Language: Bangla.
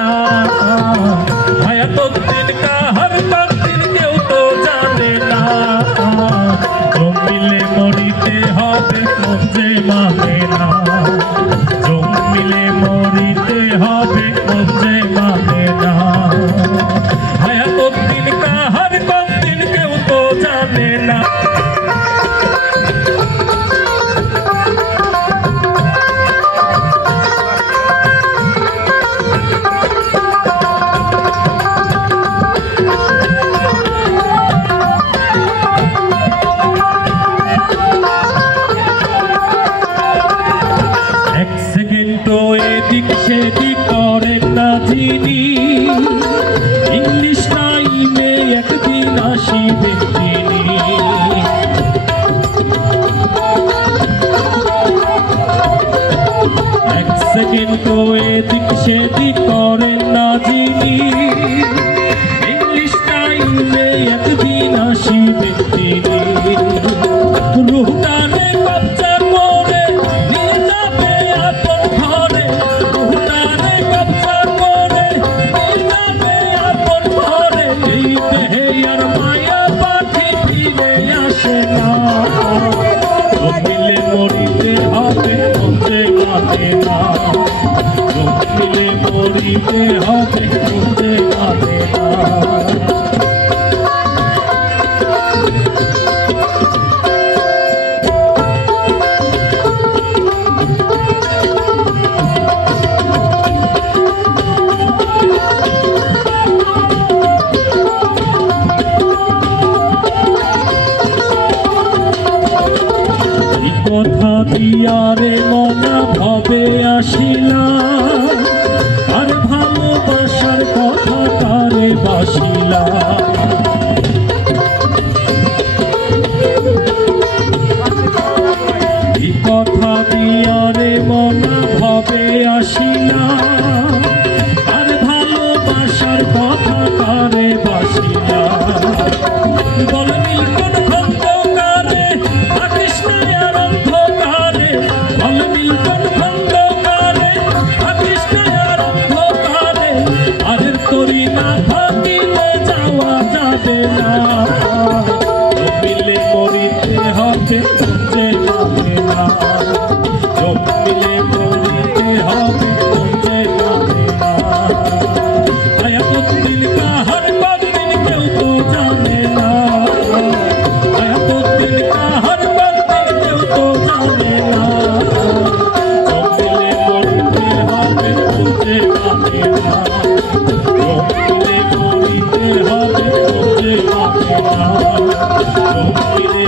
না। হায়াত দিন কাহার দিন কেউ তো জানে না। জমিলে মরিতে হবে মজে মানে না। জমিলে মরিতে হবে মজে মানে না। হায়াত দিন কাহার দিন কেউ তো জানে না। ইংলিশ টাইমে একদিন আসিবে তিনি। এক সেকেন্ডও এদিক সেদিক ইয়ারে মনা ভবে আসিলা। আর ভালোবাসার কথা তারে বাসিলা। কথা দিয়ারে মনা ভবে আসিলা। হাতে তুলতে নামে না। চোখ মিলে বলতে হবে তুলতে নামে না। দিল কা হর বদিন কেউ তো জানে না। দিল কা হর বদিন কেউ তো জানে না। চোখ মিলে বলতে হবে তুলতে নামে না। চোখ মিলে বলতে হবে তুলতে নামে না। চোখ মিলে